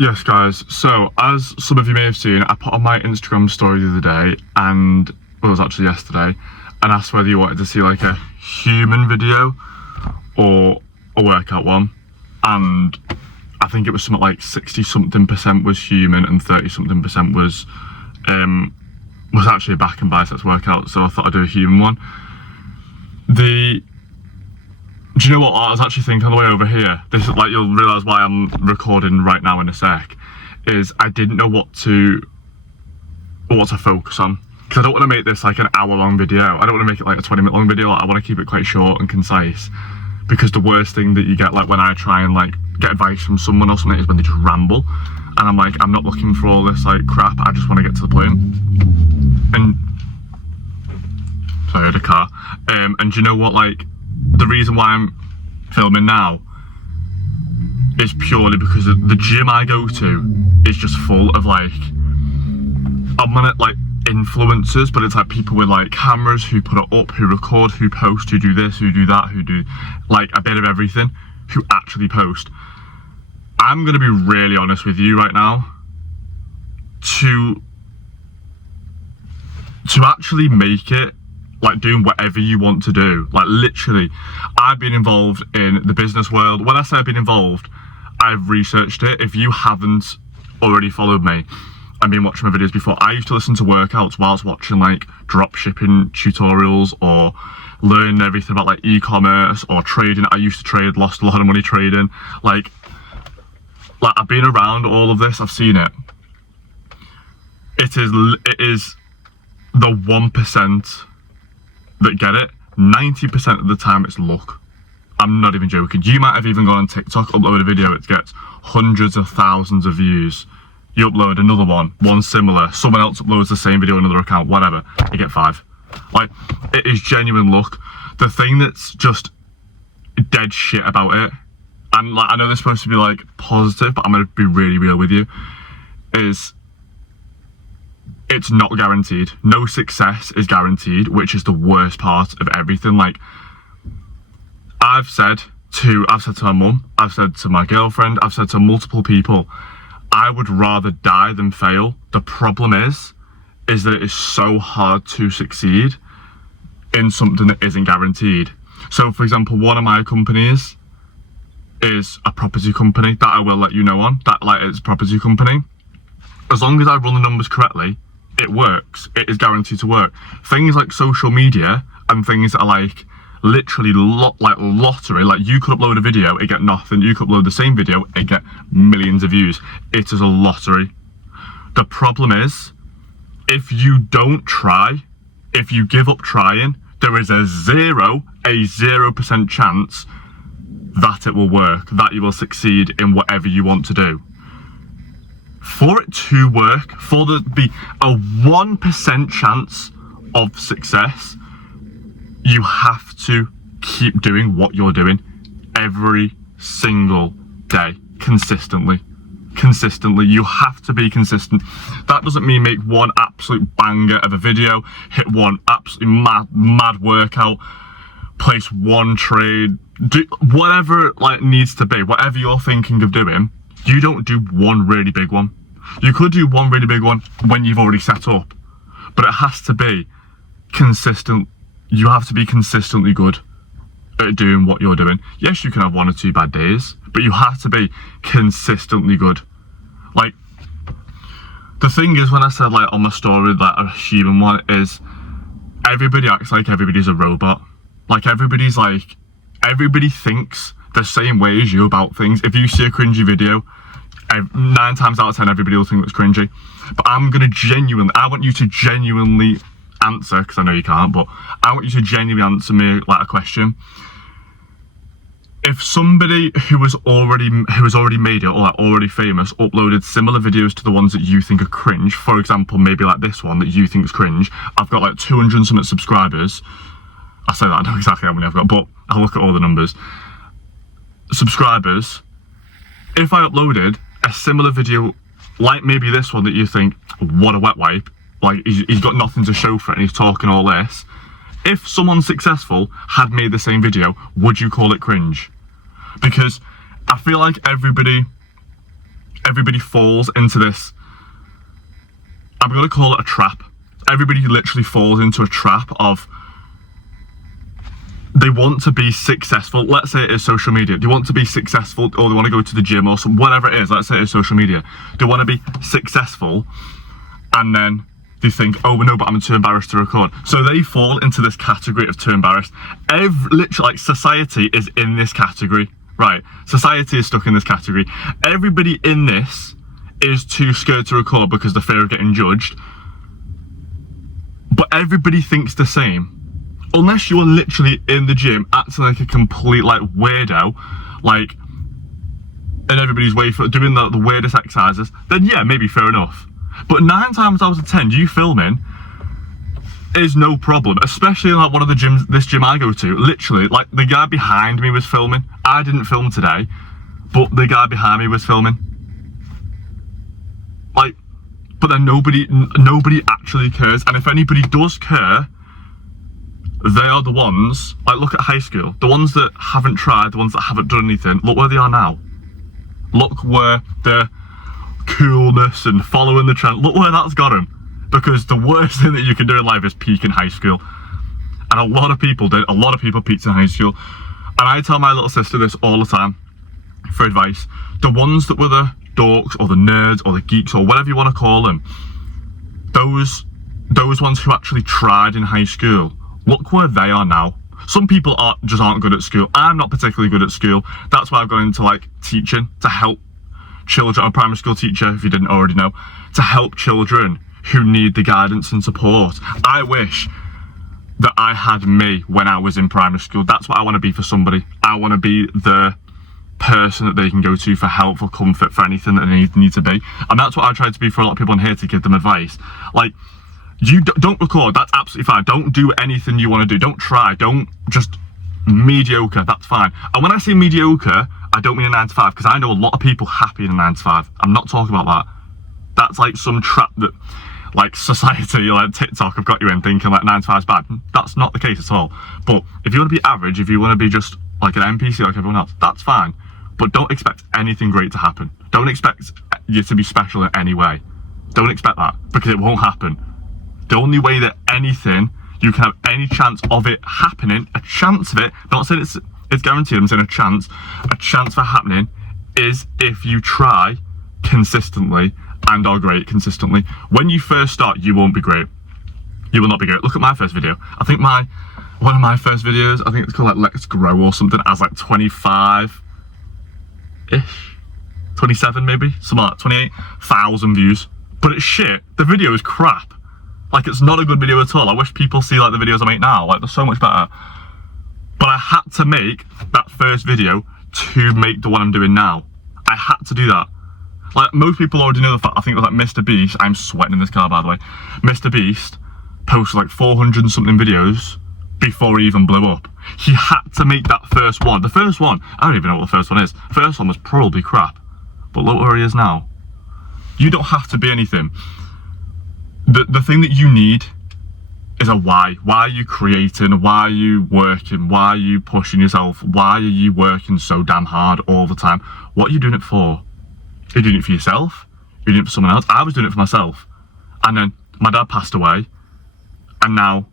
Yes guys, so as some of you may have seen, I put on my Instagram story the other day, and well, it was actually yesterday, and asked whether you wanted to see like a human video or a workout one, and I think it was something like 60-something% was human and 30-something% was actually a back and biceps workout, so I thought I'd do a human one. Do you know what I was actually thinking on the way over here? This is like, you'll realise why I'm recording right now in a sec, is I didn't know what to focus on. Because I don't want to make this like an hour-long video. I don't want to make it like a 20-minute long video. I want to keep it quite short and concise. Because the worst thing that you get, like when I try and like get advice from someone or something, is when they just ramble. And I'm like, I'm not looking for all this like crap. I just want to get to the point. And sorry, I heard a car. And do you know what? Like, the reason why I'm filming now is purely because the gym I go to is just full of like, I'm on it like influencers, but it's like people with like cameras who put it up, who record, who post, who do this, who do that, who do like a bit of everything, who actually post. I'm gonna be really honest with you right now. To actually make it, like doing whatever you want to do, like literally, I've been involved in the business world. When I say I've been involved, I've researched it. If you haven't already followed me and been watching my videos before, I used to listen to workouts whilst watching like drop shipping tutorials or learning everything about like e-commerce or trading. I used to trade, lost a lot of money trading. Like I've been around all of this, I've seen it. It is the 1% that get it. 90% of the time it's luck. I'm not even joking. You might have even gone on TikTok, upload a video, it gets hundreds of thousands of views. You upload another one similar, someone else uploads the same video on another account, whatever, you get 5. Like, it is genuine luck. The thing that's just dead shit about it, and like, I know they're supposed to be like positive, but I'm gonna be really real with you, is it's not guaranteed. No success is guaranteed, which is the worst part of everything. Like, I've said to my mum, I've said to my girlfriend, I've said to multiple people, I would rather die than fail. The problem is that it is so hard to succeed in something that isn't guaranteed. So for example, one of my companies is a property company that I will let you know on, that like it's a property company. As long as I run the numbers correctly, it works. It is guaranteed to work. Things like social media and things that are like literally like lottery, like you could upload a video, it get nothing. You could upload the same video, it get millions of views. It is a lottery. The problem is, if you don't try, if you give up trying, there is a 0% chance that it will work, that you will succeed in whatever you want to do. For it to work, for there to be a 1% chance of success, you have to keep doing what you're doing every single day, consistently. You have to be consistent. That doesn't mean make one absolute banger of a video, hit one absolutely mad workout, place one trade, do whatever it like needs to be, whatever you're thinking of doing. You don't do one really big one. You could do one really big one when you've already set up, but it has to be consistent. You have to be consistently good at doing what you're doing. Yes, you can have 1 or 2 bad days, but you have to be consistently good. Like, the thing is, when I said like on my story that a human one, is everybody acts like everybody's a robot. Like everybody thinks the same way as you about things. If you see a cringy video, 9 times out of 10 everybody will think it's cringy. But I want you to genuinely answer, because I know you can't, but I want you to genuinely answer me like a question. If somebody who has already made it, or like already famous, uploaded similar videos to the ones that you think are cringe, for example, maybe like this one that you think is cringe, I've got like 200 and something subscribers. I say that, I know exactly how many I've got, but I'll look at all the numbers. Subscribers, if I uploaded a similar video like maybe this one that you think, what a wet wipe, like he's got nothing to show for it and he's talking all this, if someone successful had made the same video, would you call it cringe? Because I feel like everybody everybody falls into this, I'm going to call it a trap. Everybody literally falls into a trap of, they want to be successful. Let's say it is social media. They want to be successful, or they want to go to the gym, or whatever it is. Let's say it is social media. They want to be successful, and then they think, oh no, but I'm too embarrassed to record. So they fall into this category of too embarrassed. Literally, like, society is in this category, right? Society is stuck in this category. Everybody in this is too scared to record because the fear of getting judged. But everybody thinks the same. Unless you're literally in the gym acting like a complete, like, weirdo, like, and everybody's way for doing the weirdest exercises, then yeah, maybe fair enough. But 9 times out of 10, you filming is no problem, especially like one of the gyms, this gym I go to, literally, like, the guy behind me was filming. I didn't film today, but the guy behind me was filming. Like, but then nobody actually cares, and if anybody does care, they are the ones, like, look at high school, the ones that haven't tried, the ones that haven't done anything. Look where they are now. Look where the coolness and following the trend, look where that's got them. Because the worst thing that you can do in life is peak in high school. And a lot of people did, a lot of people peaked in high school. And I tell my little sister this all the time for advice. The ones that were the dorks or the nerds or the geeks or whatever you want to call them, those ones who actually tried in high school, look where they are now. Some people just aren't good at school. I'm not particularly good at school. That's why I've gone into, like, teaching to help children. I'm a primary school teacher, if you didn't already know, to help children who need the guidance and support. I wish that I had me when I was in primary school. That's what I want to be for somebody. I want to be the person that they can go to for help, for comfort, for anything that they need to be. And that's what I try to be for a lot of people in here, to give them advice. Like, you don't record, that's absolutely fine. Don't do anything you want to do. Don't try. Don't just mediocre, that's fine. And when I say mediocre, I don't mean a 9 to 5, because I know a lot of people happy in a 9 to 5. I'm not talking about that. That's like some trap that, like, society, like TikTok, have got you in thinking like 9 to 5 is bad. That's not the case at all. But if you want to be average, if you want to be just like an NPC like everyone else, that's fine. But don't expect anything great to happen. Don't expect you to be special in any way. Don't expect that, because it won't happen. The only way that anything, you can have any chance of it happening, a chance of it, not saying it's guaranteed, I'm saying a chance for happening, is if you try consistently and are great consistently. When you first start, you won't be great. You will not be great. Look at my first video. I think one of my first videos, I think it's called like Let's Grow or something, has like 25-ish, 27 maybe, something like 28,000 views. But it's shit. The video is crap. Like, it's not a good video at all. I wish people see like the videos I make now. Like, they're so much better. But I had to make that first video to make the one I'm doing now. I had to do that. Like, most people already know the fact. I think it was like Mr. Beast. I'm sweating in this car, by the way. Mr. Beast posted like 400 and something videos before he even blew up. He had to make that first one. The first one, I don't even know what the first one is. The first one was probably crap. But look where he is now. You don't have to be anything. The thing that you need is a why. Why are you creating? Why are you working? Why are you pushing yourself? Why are you working so damn hard all the time? What are you doing it for? You're doing it for yourself? You're doing it for someone else? I was doing it for myself. And then my dad passed away. And I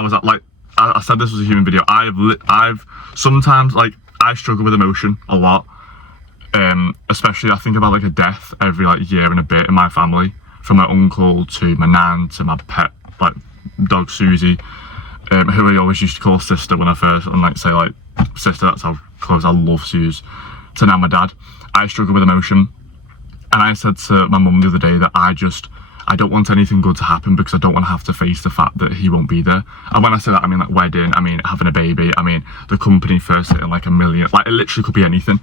was at, like, I said this was a human video. I've sometimes, like, I struggle with emotion a lot. Especially I think about like a death every like year and a bit in my family. From my uncle to my nan to my pet, like, dog Susie, who I always used to call sister when I first, and like say like sister, that's how close I love Suze, to now my dad. I struggle with emotion, and I said to my mum the other day that I don't want anything good to happen, because I don't want to have to face the fact that he won't be there. And when I say that, I mean like wedding, I mean having a baby, I mean the company first hitting like 1 million, like it literally could be anything.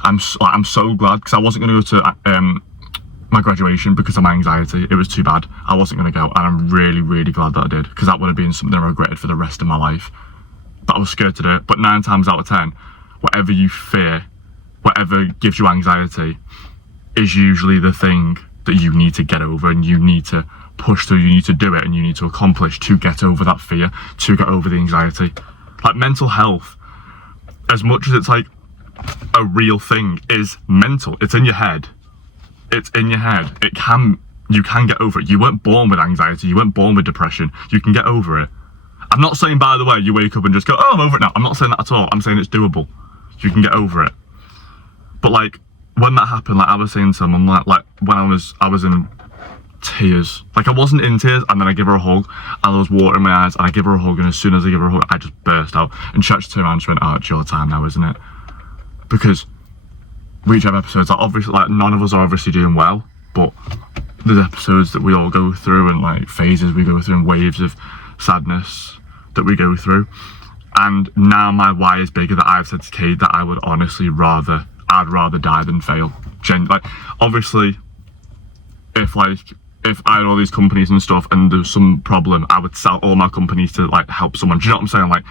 I'm so glad, because I wasn't going to go to my graduation because of my anxiety. It was too bad. I wasn't going to go, and I'm really, really glad that I did, because that would have been something I regretted for the rest of my life. But I was scared to do it. But 9 times out of 10, whatever you fear, whatever gives you anxiety, is usually the thing that you need to get over, and you need to push through, you need to do it, and you need to accomplish to get over that fear, to get over the anxiety. Like mental health, as much as it's like a real thing, is mental. It's in your head. it's in your head. You can get over it. You weren't born with anxiety. You weren't born with depression. You can get over it. I'm not saying, by the way, you wake up and just go, oh, I'm over it now. I'm not saying that at all. I'm saying it's doable. You can get over it. But like, when that happened, like I was saying to someone, like when I was in tears. Like, I wasn't in tears, and then I give her a hug, and there was water in my eyes, and I give her a hug, and as soon as I give her a hug, I just burst out. And she actually turned around and she went, oh, it's your time now, isn't it? Because we each have episodes, like, obviously, like, none of us are obviously doing well, but there's episodes that we all go through, and like phases we go through, and waves of sadness that we go through. And now my why is bigger, that I've said to Kate that I would honestly I'd rather die than fail. Like, obviously, if I had all these companies and stuff and there's some problem, I would sell all my companies to like help someone. Do you know what I'm saying? Like,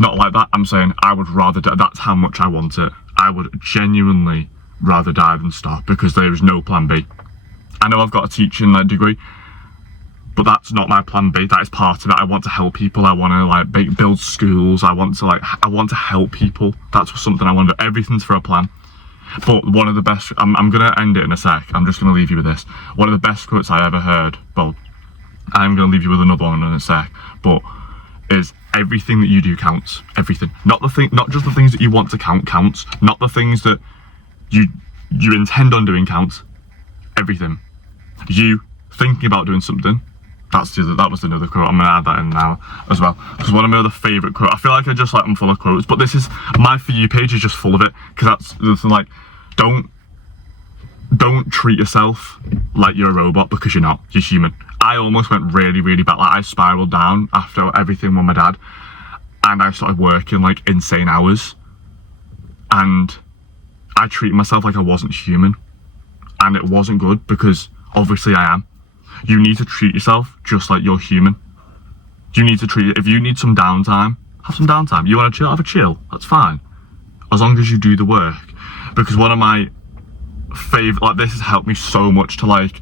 not like that. I'm saying I would rather die. That's how much I want it. I would genuinely rather die than stop, because there is no plan B. I know I've got a teaching degree, but that's not my plan B. That is part of it. I want to help people. I want to like build schools. I want to help people. That's something I want to do. Everything's for a plan. But one of the best, I'm going to end it in a sec. I'm just going to leave you with this. One of the best quotes I ever heard, well, I'm going to leave you with another one in a sec, but is everything that you do counts. Everything. Not just the things that you want to count counts. Not the things that you intend on doing counts. Everything. You thinking about doing something, that was another quote. I'm going to add that in now as well, because one of my other favourite quotes, I feel like I'm full of quotes, but this is, my For You page is just full of it, because that's like, don't treat yourself like you're a robot, because you're not. You're human. I almost went really, really bad. Like, I spiraled down after everything with my dad, and I started working like insane hours, and I treated myself like I wasn't human, and it wasn't good, because obviously I am. You need to treat yourself just like you're human. You need to treat it. If you need some downtime, have some downtime. You want to chill, have a chill. That's fine, as long as you do the work. Because one of my favorite, like, this has helped me so much to like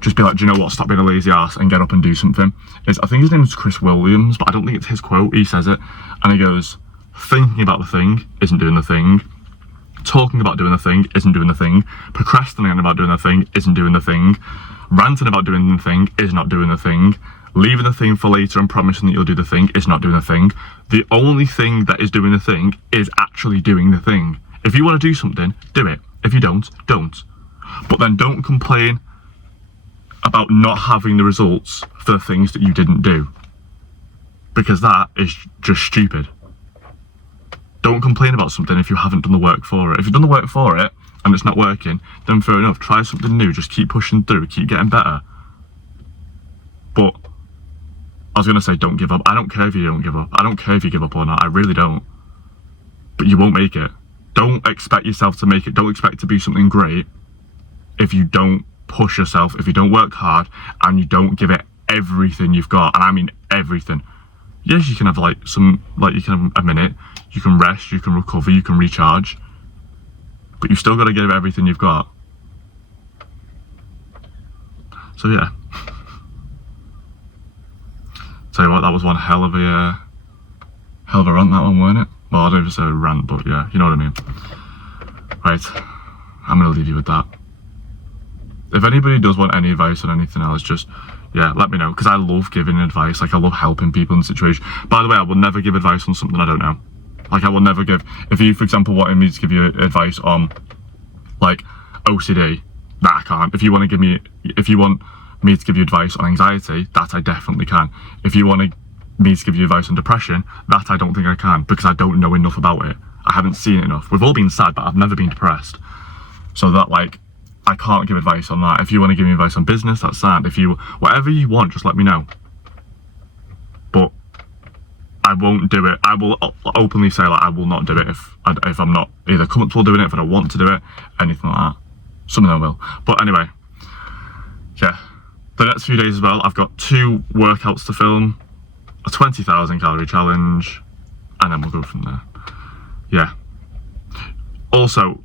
just be like, do you know what, stop being a lazy ass and get up and do something, is, I think his name is Chris Williams, but I don't think it's his quote. He says it, and he goes, thinking about the thing isn't doing the thing. Talking about doing the thing isn't doing the thing. Procrastinating about doing the thing isn't doing the thing. Ranting about doing the thing is not doing the thing. Leaving the thing for later and promising that you'll do the thing is not doing the thing. The only thing that is doing the thing is actually doing the thing. If you want to do something, do it. If you don't, don't. But then don't complain about not having the results for the things that you didn't do, because that is just stupid. Don't complain about something if you haven't done the work for it. If you've done the work for it and it's not working, then fair enough, try something new, just keep pushing through, keep getting better. But I was going to say, don't give up. I don't care if you don't give up. I don't care if you give up or not. I really don't. But you won't make it. Don't expect yourself to make it. Don't expect to be something great if you don't push yourself, if you don't work hard, and you don't give it everything you've got. And I mean everything. Yes, you can have you can have a minute, you can rest, you can recover, you can recharge, but you've still got to give everything you've got. So yeah. Tell you what, that was one hell of a rant, that one, weren't it? Well, I don't even say a rant, but yeah, you know what I mean. Right, I'm gonna leave you with that. If anybody does want any advice on anything else, just, yeah, let me know, because I love giving advice. Like, I love helping people in situations. By the way, I will never give advice on something I don't know. Like, I will never give, if you, for example, wanted me to give you advice on, like, OCD, that I can't. If you want me to give you advice on anxiety, that I definitely can. If you want me to give you advice on depression, that I don't think I can, because I don't know enough about it. I haven't seen it enough. We've all been sad, but I've never been depressed. So that, like, I can't give advice on that. If you want to give me advice on business, that's sad. If you, whatever you want, just let me know. But I won't do it. I will openly say, like, I will not do it if I'm not either comfortable doing it, if I don't want to do it, anything like that. Some of them will. But anyway, yeah. The next few days as well, I've got 2 workouts to film, a 20,000 calorie challenge, and then we'll go from there. Yeah. Also,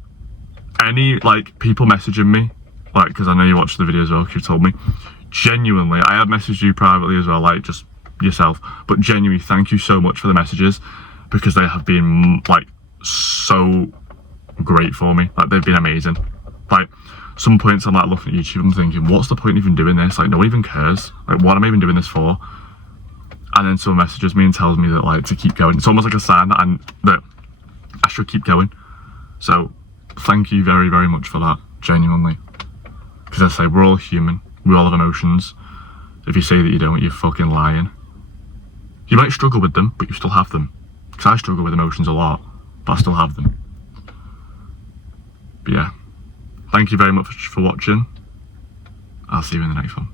any, like, people messaging me, like, because I know you watched the video as well, you've told me, genuinely, I have messaged you privately as well, like, just yourself, but genuinely, thank you so much for the messages, because they have been, like, so great for me. Like, they've been amazing. Like, some points I'm like looking at YouTube, I'm thinking, what's the point of even doing this? Like, no one even cares. Like, what am I even doing this for? And then someone messages me and tells me that, like, to keep going. It's almost like a sign that I should keep going. So thank you very, very much for that, genuinely. Because I say, we're all human. We all have emotions. If you say that you don't, you're fucking lying. You might struggle with them, but you still have them. Because I struggle with emotions a lot, but I still have them. But yeah, thank you very much for watching. I'll see you in the next one.